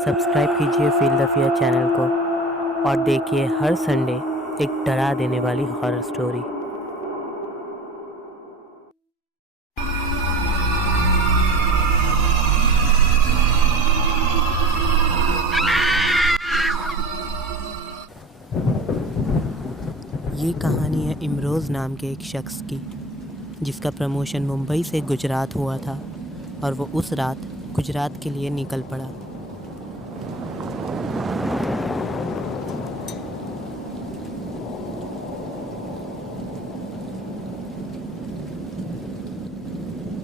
Subscribe कीजिए feel the fear channel को और देखिए हर संडे एक डरा देने वाली हॉरर स्टोरी। ये कहानी है इमरोज़ नाम के एक शख्स की, जिसका प्रमोशन मुंबई से गुजरात हुआ था और वो उस रात गुजरात के लिए निकल पड़ा।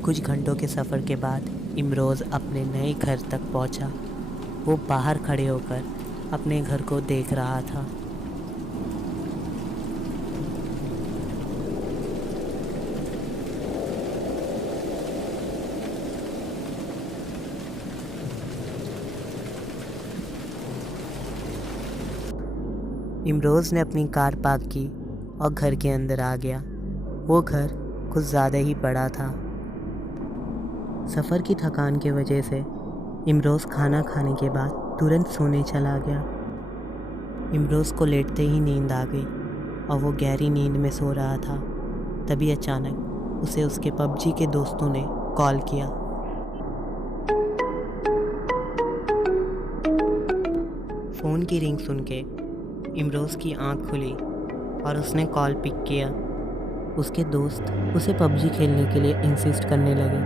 कुछ घंटों के सफ़र के बाद इमरोज़ अपने नए घर तक पहुंचा। वो बाहर खड़े होकर अपने घर को देख रहा था। इमरोज़ ने अपनी कार पार्क की और घर के अंदर आ गया। वो घर कुछ ज़्यादा ही बड़ा था। सफ़र की थकान की वजह से इमरोज़ खाना खाने के बाद तुरंत सोने चला गया। इमरोज़ को लेटते ही नींद आ गई और वो गहरी नींद में सो रहा था। तभी अचानक उसे उसके पबजी के दोस्तों ने कॉल किया। फ़ोन की रिंग सुन के इमरोज़ की आंख खुली और उसने कॉल पिक किया। उसके दोस्त उसे पबजी खेलने के लिए इंसिस्ट करने लगे,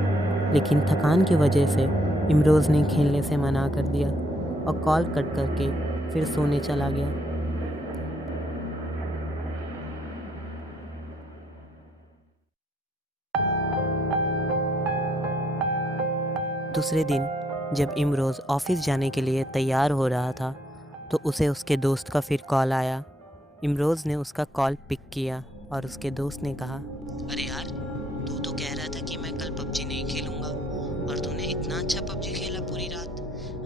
लेकिन थकान की वजह से इमरोज़ ने खेलने से मना कर दिया और कॉल कट करके फिर सोने चला गया। दूसरे दिन जब इमरोज़ ऑफिस जाने के लिए तैयार हो रहा था तो उसे उसके दोस्त का फिर कॉल आया। इमरोज़ ने उसका कॉल पिक किया और उसके दोस्त ने कहा, अरे यार, तू तो कह रहा था कि मैं कल पबजी नहीं खेलूँगा और तूने इतना अच्छा पबजी खेला पूरी रात।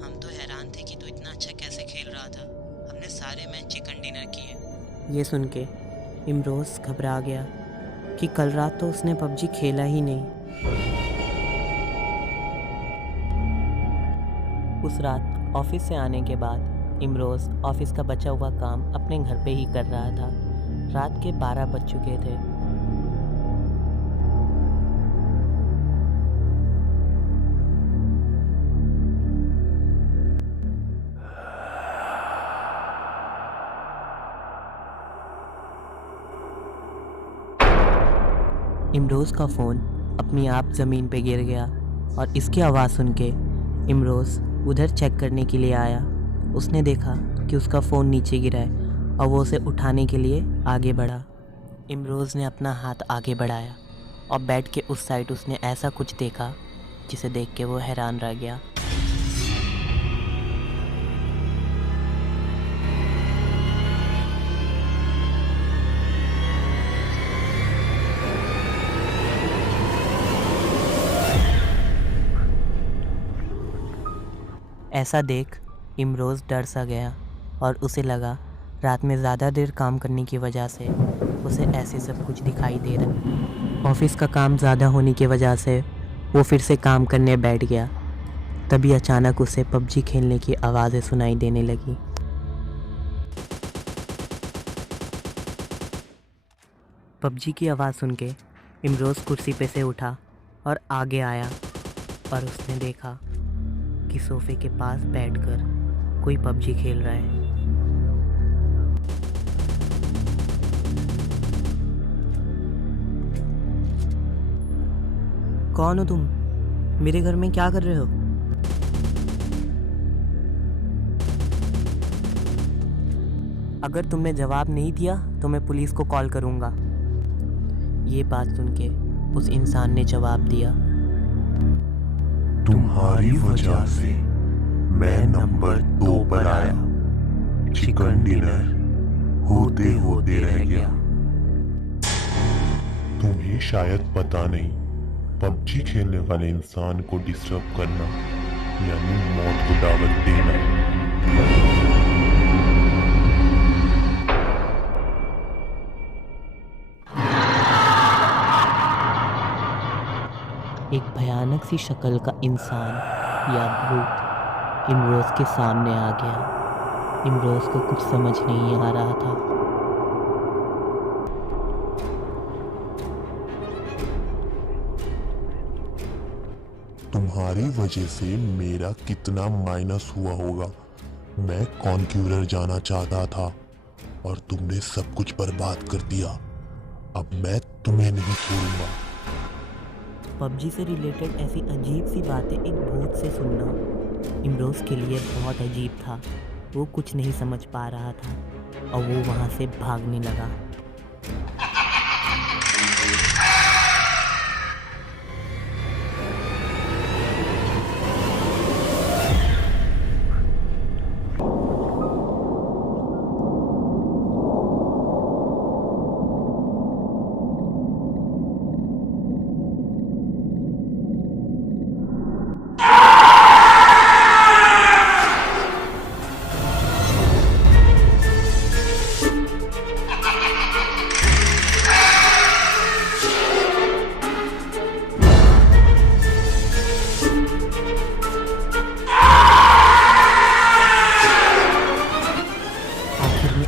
हम तो हैरान थे कि तू इतना अच्छा कैसे खेल रहा था। हमने सारे मैच चिकन डिनर किए। ये सुन के इमरोज़ घबरा गया कि कल रात तो उसने पबजी खेला ही नहीं। उस रात ऑफिस से आने के बाद इमरोज़ ऑफिस का बचा हुआ काम अपने घर पे ही कर रहा था। रात के 12 बज चुके थे। इमरोज़ का फ़ोन अपनी आप ज़मीन पे गिर गया और इसकी आवाज़ सुन के इमरोज़ उधर चेक करने के लिए आया। उसने देखा कि उसका फ़ोन नीचे गिरा है और वो उसे उठाने के लिए आगे बढ़ा। इमरोज़ ने अपना हाथ आगे बढ़ाया और बेड के उस साइड उसने ऐसा कुछ देखा जिसे देख के वो हैरान रह गया। ऐसा देख इमरोज़ डर सा गया और उसे लगा रात में ज़्यादा देर काम करने की वजह से उसे ऐसे सब कुछ दिखाई दे रहा। ऑफिस का काम ज़्यादा होने की वजह से वो फिर से काम करने बैठ गया। तभी अचानक उसे पबजी खेलने की आवाज़ें सुनाई देने लगी। पबजी की आवाज़ सुन के इमरोज़ कुर्सी पे से उठा और आगे आया और उसने देखा कि सोफे के पास बैठकर कोई पबजी खेल रहा है। कौन हो तुम? मेरे घर में क्या कर रहे हो? अगर तुमने जवाब नहीं दिया तो मैं पुलिस को कॉल करूँगा। ये बात सुन के उस इंसान ने जवाब दिया, तुम्हारी वजह से मैं नंबर 2 पर आया। चिकन डिनर होते होते रह गया। तुम्हें शायद पता नहीं, पबजी खेलने वाले इंसान को डिस्टर्ब करना यानी मौत को दावत देना। एक भयानक सी शक्ल का इंसान या भूत इमरोज़ के सामने आ गया। इमरोज़ को कुछ समझ नहीं आ रहा था। तुम्हारी वजह से मेरा कितना माइनस हुआ होगा। मैं कॉन्क्यूरर जाना चाहता था और तुमने सब कुछ बर्बाद कर दिया। अब मैं तुम्हें नहीं छोड़ूंगा। पबजी से रिलेटेड ऐसी अजीब सी बातें एक भूत से सुनना इमरोज़ के लिए बहुत अजीब था। वो कुछ नहीं समझ पा रहा था और वो वहाँ से भागने लगा।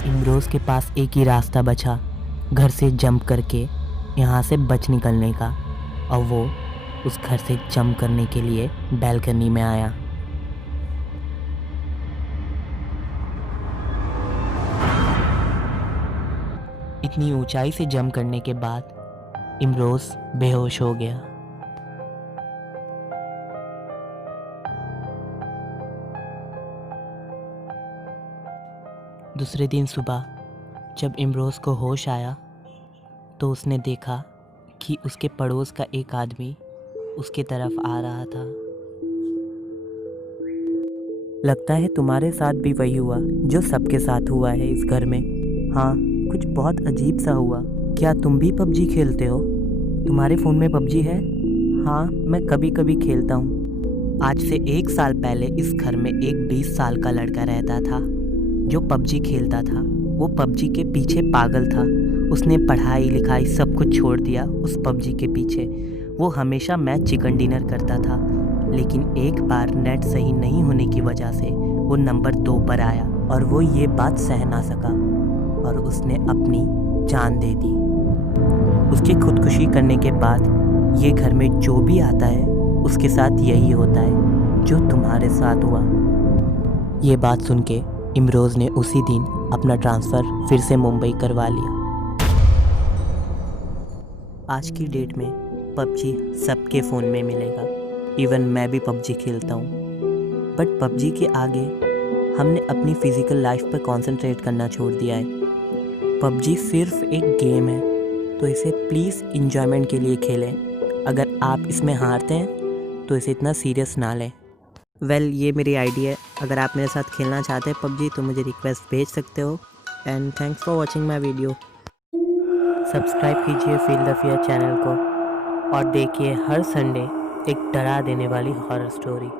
इमरोज़ के पास एक ही रास्ता बचा, घर से जंप करके यहाँ से बच निकलने का, और वो उस घर से जंप करने के लिए बैल्कनी में आया। इतनी ऊंचाई से जंप करने के बाद इमरोज़ बेहोश हो गया। दूसरे दिन सुबह जब इमरोज़ को होश आया तो उसने देखा कि उसके पड़ोस का एक आदमी उसके तरफ आ रहा था। लगता है तुम्हारे साथ भी वही हुआ जो सबके साथ हुआ है इस घर में। हाँ, कुछ बहुत अजीब सा हुआ। क्या तुम भी पबजी खेलते हो? तुम्हारे फ़ोन में पबजी है? हाँ, मैं कभी कभी खेलता हूँ। आज से 1 साल पहले इस घर में एक 20 साल का लड़का रहता था जो पबजी खेलता था। वो पबजी के पीछे पागल था। उसने पढ़ाई लिखाई सब कुछ छोड़ दिया उस पबजी के पीछे। वो हमेशा मैच चिकन डिनर करता था, लेकिन एक बार नेट सही नहीं होने की वजह से वो नंबर 2 पर आया और वो ये बात सह ना सका और उसने अपनी जान दे दी। उसकी खुदकुशी करने के बाद ये घर में जो भी आता है उसके साथ यही होता है जो तुम्हारे साथ हुआ। ये बात सुन के इमरोज़ ने उसी दिन अपना ट्रांसफ़र फिर से मुंबई करवा लिया। आज की डेट में पबजी सबके फ़ोन में मिलेगा। इवन मैं भी पबजी खेलता हूँ, बट पबजी के आगे हमने अपनी फ़िज़िकल लाइफ पर कंसंट्रेट करना छोड़ दिया है। पबजी सिर्फ एक गेम है, तो इसे प्लीज़ एंजॉयमेंट के लिए खेलें। अगर आप इसमें हारते हैं तो इसे इतना सीरियस ना लें। ये मेरी आइडिया है। अगर आप मेरे साथ खेलना चाहते हैं पबजी तो मुझे रिक्वेस्ट भेज सकते हो। And thanks for watching my video. Subscribe कीजिए फील द फियर चैनल को और देखिए हर संडे एक डरा देने वाली हॉरर स्टोरी।